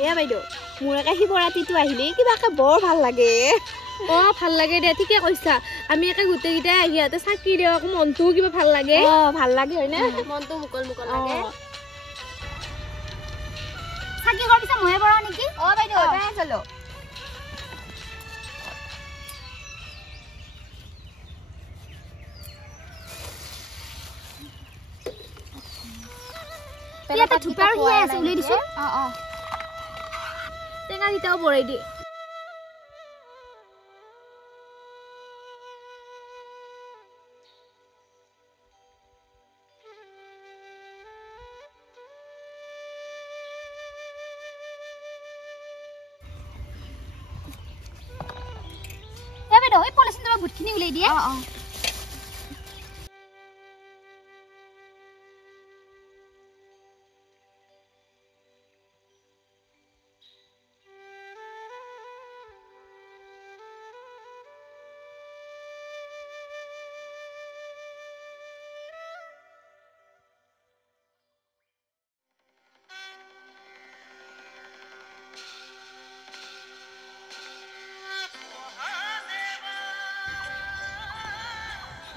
এয়া বাইদেউ মোৰ একে শিৱৰাত্ৰিটো আহিলে কিবাকে বৰ ভাল লাগে ভাল লাগে দে ঠিকে কৈছা আমি একে গোটেইকেইটাই আহি ইয়াতে চাকি দিওঁ আকৌ মনটোও কিবা ভাল লাগে ভাল লাগে হয়নে মনটো মুকল মুকল লাগে চাকি কৰাৰ পিছত ময়ে বৰাও নেকি বাইদেউ তাই চলো ইয়াতে ধুপাৰ হিয়াই আছে উলাই দিছো টেঙা কিটাও বৰাই দি এই পলিথিন তোমাক বুটখিনি উলাই দিয়ে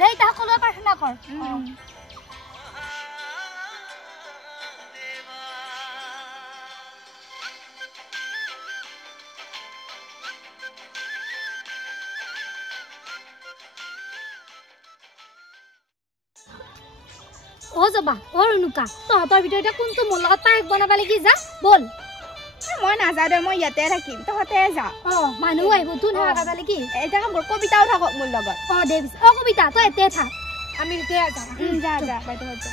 দেই তা সকলোৱে প্ৰাৰ্থনা কৰ যাবা ৰুনুকা তহঁতৰ ভিতৰতে কোনটো মোৰ লগত পাৰ্ক বনাব লাগি যা বল মই নাযাওঁ দে মই ইয়াতে থাকিম তহঁতে যা মানুহ আহিব তোৰ নাগাবা লাগি এতিয়া মোৰ কবিতাও থাকক মোৰ লগত দে কবিতা তই এতে থাক আমি এতিয়া যাম যা বাইদেউ যা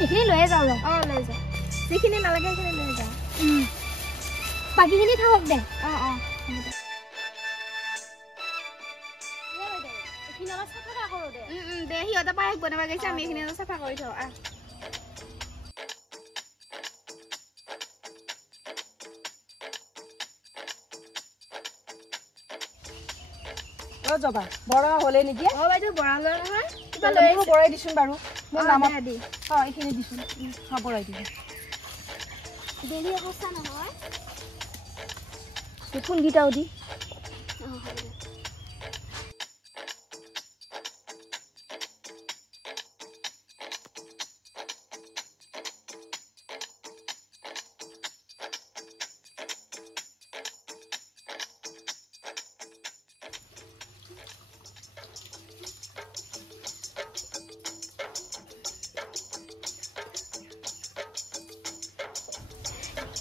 এইখিনি লৈয়ে যাওঁ লৈ যা যিখিনি নালাগে সেইখিনি লৈ যা বাকীখিনি থাকক দে দে সিহঁতে পাৰ্ক বনাব গৈছে আমি এইখিনি চাফা কৰি থওঁ যাবা বৰা হলে নেকি বাইদেউ বৰা লৈ নহয় কিবা লৈ বৰাই দিছোন বাৰু মোৰ নামত দি এইখিনি দিছোন বৰাই দিবি দেৰি অৱস্থা নহয় কোনকেইটাও দি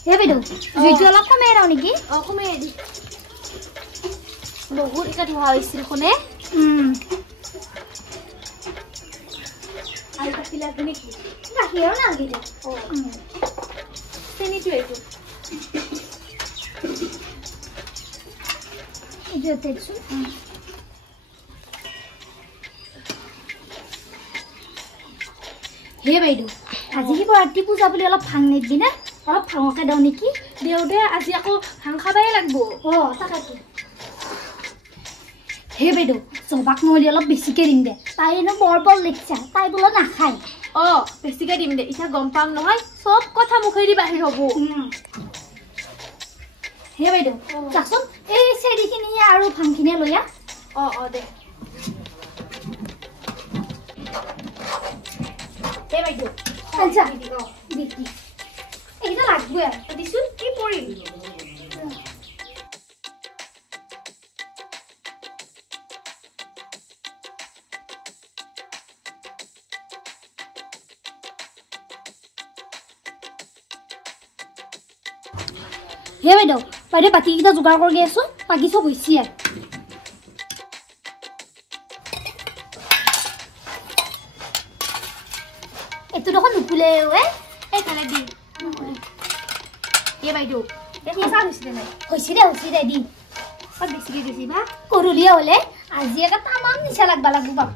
বাইদেউ জুইটো অলপ কমাই ৰাও নেকি কমাই দি বহুত এটা ধোৱা হৈছিল কোনে আৰু কাটি লাগবে নেকি গাখীৰো নালাগে দে চেনিটো এইটো দিছো হে বাইদেউ আজি শিৱৰাত্ৰি পূজা বুলি অলপ ভাং নিদিবি না অলপ ভাঙকে দাও নেকি দেউদে আজি আকৌ ভাং খাবাই লাগব তাকেতো হে বাইদেউ জবাক নহ'লে অলপ বেছিকে দিম দে তাই এনে বৰ লেখছা তাই বোলে নাখায় বেছিকে দিম দে এতিয়া গম পাম নহয় চব কথা মুখেদি বাহিৰ হ'ব হে বাইদেউ যাচোন এই চেৰিখিনি আৰু ভাংখিনি লৈ আ দে হে বাইদেউ আচ্ছা দেখি এইটা লাগবে দিছুন কি পড়ি হে বাইদেউ বাকী কিটা যোগাৰ কৰি আছো বাকী সব হৈছে এটো দেখোন নুপুলে এইফালে দি বাইদেউ দেখি চা হৈছে দে দি বেছিকে দিছি বা করুলিয়া হলে আজি একটা তামাম নিশা লাগবা লাগবো বাপ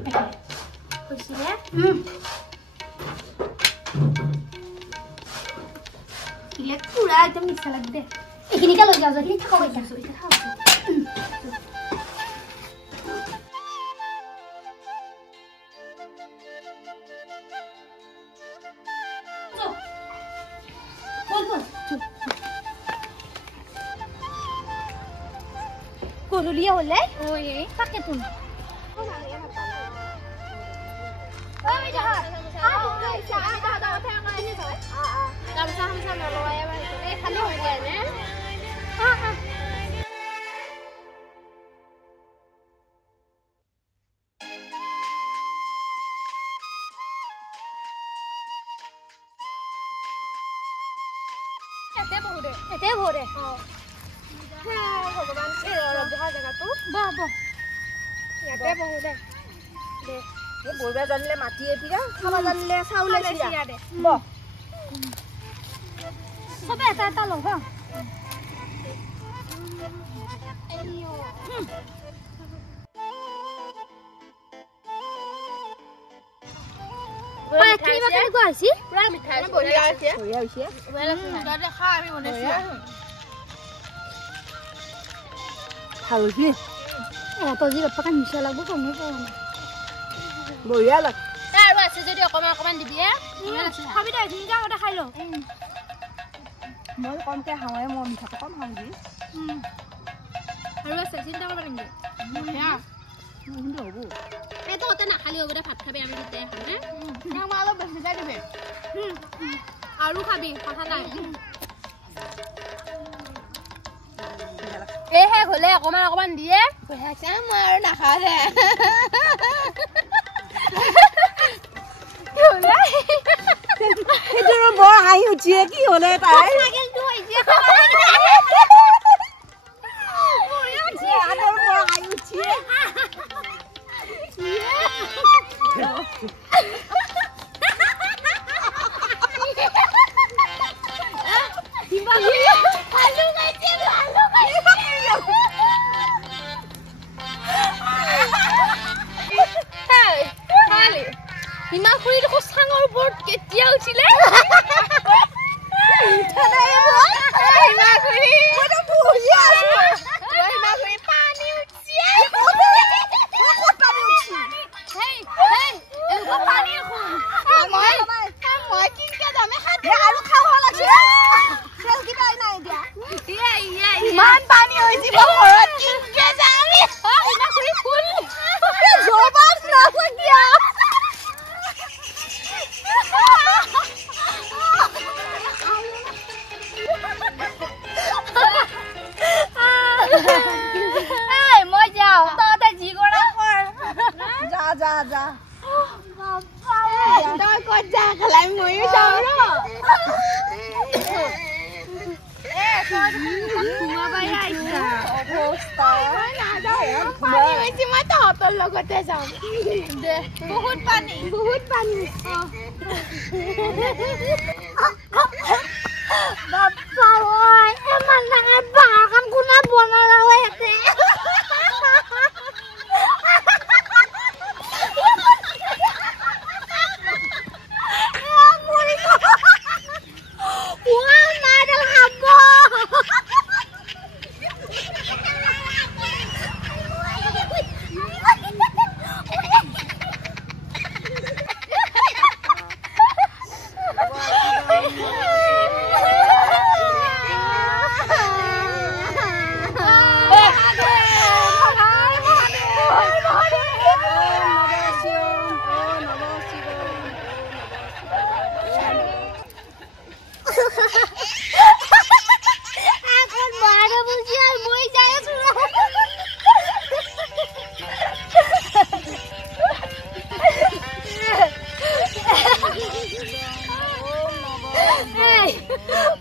হৈছে রে ইলে পুরা একদম নিশা লাগবে এখানে লই যাও যদি থাকো এটা খাও গধূলিয়ে হ'লে তাকেতো এতে ভৰে ভগৱান জেগাটো ইয়াতে বহু দে বহিব জানিলে মাটিয়ে পিৰা খাব জানিলে চাউলে চিৰা দে চবে এটা এটা লওঁ হা বঢ়িয়া লাগ আৰু আছে যদি অকমান দিবি খাবি দে ধুনীয়া কথা খাই লওঁ মই কমকে খাওঁহে মই মিঠাটো কম খাওঁ যি আৰু আছে চিন্তা কৰিব নেকি কিন্তু হ'ব এই তহঁতে নাখালি হ'ব দে ভাত খাবি আমি দুটাই খাম মই অলপ বেছি যাই দিবি আৰু খাবি কথা নাই এই শেষ হ'লে অকমান দিয়ে মই আৰু নাখাওঁ দে সেইটো বৰ হাঁহি উঠিয়ে কি হ'লে তাই ইমান খুৰী দেখো চাঙৰ ওপৰত কেতিয়া উঠিলে ইমান পানী হৈছে ঘৰত কিনকে যাবি জবাব নাথাকিয়া মই যাওঁ তহঁতে যি কৰা কৰ যা যা যা তই ক'ত যা খালাই ময়ো যাওঁ ন মই তহঁতৰ লগতে যাম দে বহুত পানী বাপ্পা ঐ ইমান ডাঙৰ বাগান কোনে বনালে ইয়াতে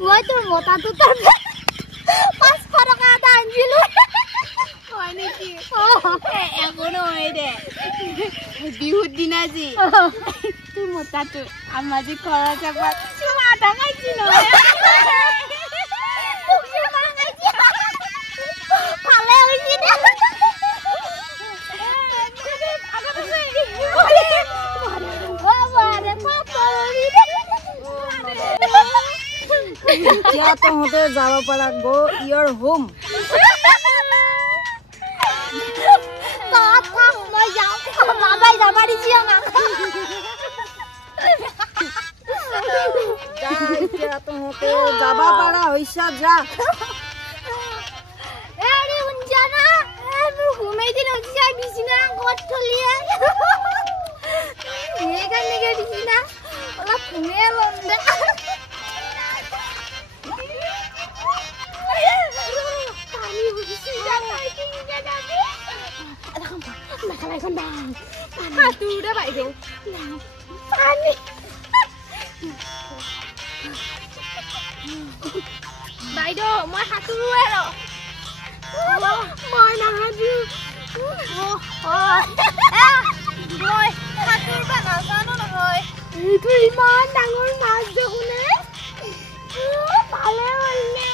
মই তোৰ মতাটো তাৰ 500 টকা এটা আনিছিলো হয় নেকি একো নহয় দে বিহুৰ দিনা যি তোৰ মতাটো আমাৰ যি ঘৰত যাব আধা খাইছি নহয় ভালে হৈছে দে এতিয়া তহঁতে যাব পাৰা গো ইয়ৰ হোম মই যাওঁ বাবাই যাবা দিছি আমাক এতিয়া তহঁতে যাব পাৰা হৈছা যা এৰি শুনছা না ঘুমাই দিন হচ্ছে বিছনা কত থলিয়া এখানে গিয়ে বিছনা ওলা ঘুমিয়ে লম দে পানি উঠিছে যা তাই কি যাবে দেখো মেখালা এখন দাম হাতুড়ে বাইদেউ পানি বাইদেউ মই হাতুড়ে ৰ মই নাহাজু মই হাতুড় নাজানো নহয় এইটো ইমান ডাঙৰ মাছ দেখোনে ভালে হ'লনে